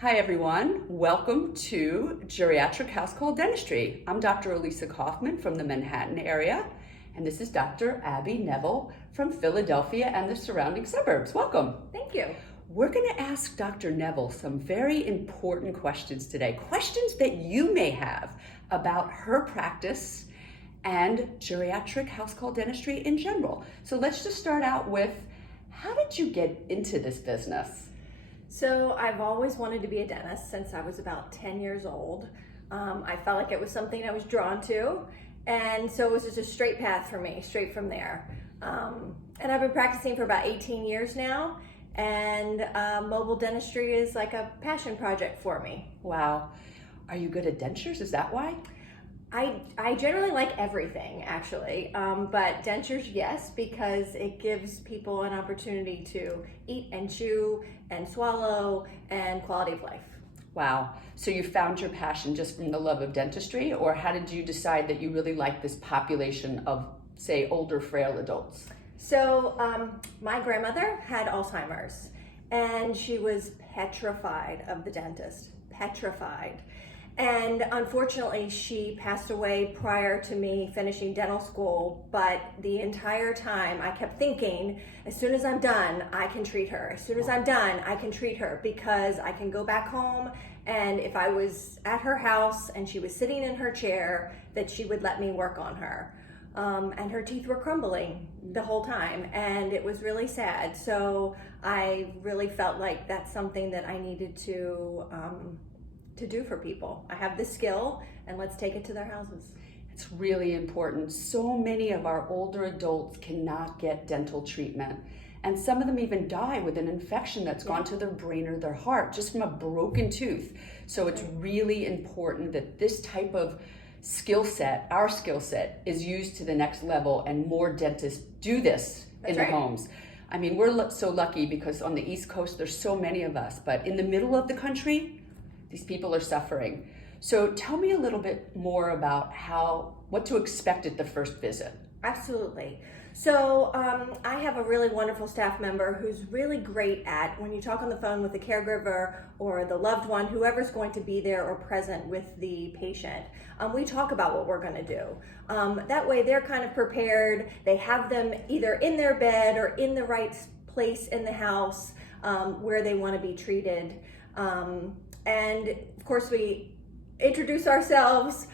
Hi everyone, welcome to Geriatric House Call Dentistry. I'm Dr. Anneliese Kaufman from the Manhattan area, and this is Dr. Abby Neville from Philadelphia and the surrounding suburbs. Welcome. Thank you. We're going to ask Dr. Neville some very important questions today, questions that you may have about her practice and geriatric house call dentistry in general. So let's just start out with, how did you get into this business? So I've always wanted to be a dentist since I was about 10 years old. I felt like it was something I was drawn to, and so it was just a straight path for me, straight from there. And I've been practicing for about 18 years now, and mobile dentistry is like a passion project for me. Wow. Are you good at dentures? Is that why? I generally like everything, actually, but dentures, yes, because it gives people an opportunity to eat and chew and swallow and quality of life. Wow. So you found your passion just from the love of dentistry, or how did you decide that you really like this population of, say, older, frail adults? So my grandmother had Alzheimer's, and she was petrified of the dentist, petrified. And unfortunately, she passed away prior to me finishing dental school, but the entire time I kept thinking, as soon as I'm done, I can treat her. As soon as I'm done, I can treat her, because I can go back home, and if I was at her house and she was sitting in her chair, that she would let me work on her. And her teeth were crumbling the whole time, and it was really sad. So I really felt like that's something that I needed to do for people. I have the skill, and let's take it to their houses. It's really important. So many of our older adults cannot get dental treatment, and some of them even die with an infection that's gone to their brain or their heart just from a broken tooth. So it's really important that this type of skill set, our skill set, is used to the next level, and more dentists do this in the homes. I mean, we're so lucky because on the East Coast there's so many of us, but in the middle of the country, these people are suffering. So tell me a little bit more about what to expect at the first visit. Absolutely. So I have a really wonderful staff member who's really great at, when you talk on the phone with the caregiver or the loved one, whoever's going to be there or present with the patient, we talk about what we're going to do. That way they're kind of prepared. They have them either in their bed or in the right place in the house where they want to be treated. And of course, we introduce ourselves.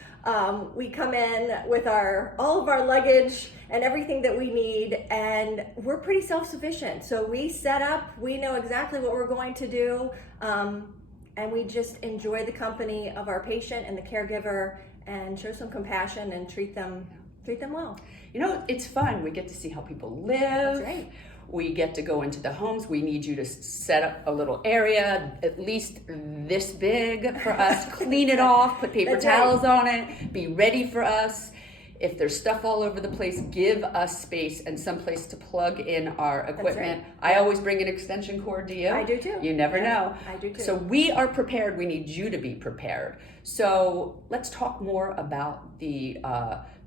We come in with all of our luggage and everything that we need, and we're pretty self-sufficient. So we set up, we know exactly what we're going to do, and we just enjoy the company of our patient and the caregiver, and show some compassion and treat them well. You know, it's fun. We get to see how people live. That's right. We get to go into the homes. We need you to set up a little area, at least this big for us, clean it off, put paper towels on it, be ready for us. If there's stuff all over the place, give us space and some place to plug in our equipment. I always bring an extension cord to you. I do too. You never know. I do too. So we are prepared. We need you to be prepared. So let's talk more about the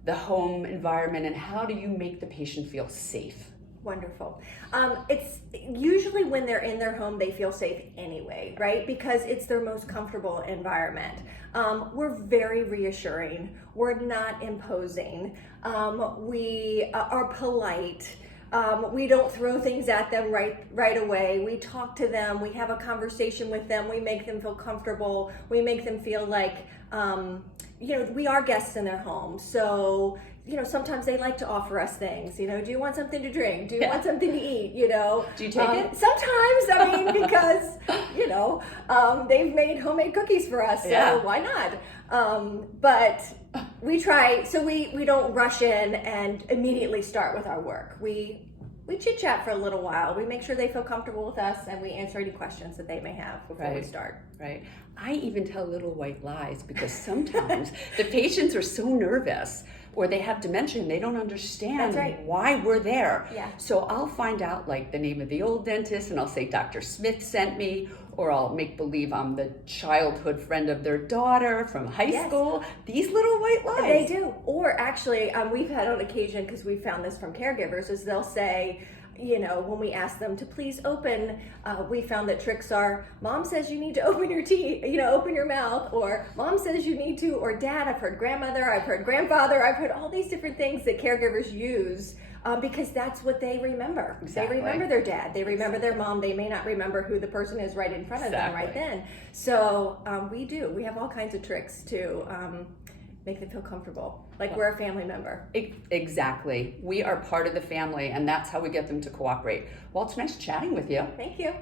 home environment, and how do you make the patient feel safe? Wonderful. It's usually when they're in their home, they feel safe anyway, right? Because it's their most comfortable environment. We're very reassuring. We're not imposing. We are polite. We don't throw things at them right away. We talk to them. We have a conversation with them. We make them feel comfortable. We make them feel like, we are guests in their home. So, sometimes they like to offer us things. Do you want something to drink? Do you want something to eat? Do you take it? Sometimes, because, they've made homemade cookies for us, so why not? But we try, so we don't rush in and immediately start with our work. We chit chat for a little while. We make sure they feel comfortable with us, and we answer any questions that they may have before we start. Right. I even tell little white lies, because sometimes the patients are so nervous, or they have dementia and they don't understand why we're there. Yeah. So I'll find out like the name of the old dentist, and I'll say Dr. Smith sent me, or I'll make believe I'm the childhood friend of their daughter from high school. These little white lies. They do. Or actually, we've had on occasion, because we found this from caregivers, is they'll say, when we ask them to please open, we found that tricks are, mom says you need to open your teeth, open your mouth, or mom says you need to, or dad, I've heard grandmother, I've heard grandfather, I've heard all these different things that caregivers use because that's what they remember. Exactly. They remember their dad, they remember their mom, they may not remember who the person is right in front of them right then. So we have all kinds of tricks to make them feel comfortable, like we're a family member. Exactly. We are part of the family, and that's how we get them to cooperate. Well, it's nice chatting with you. Thank you.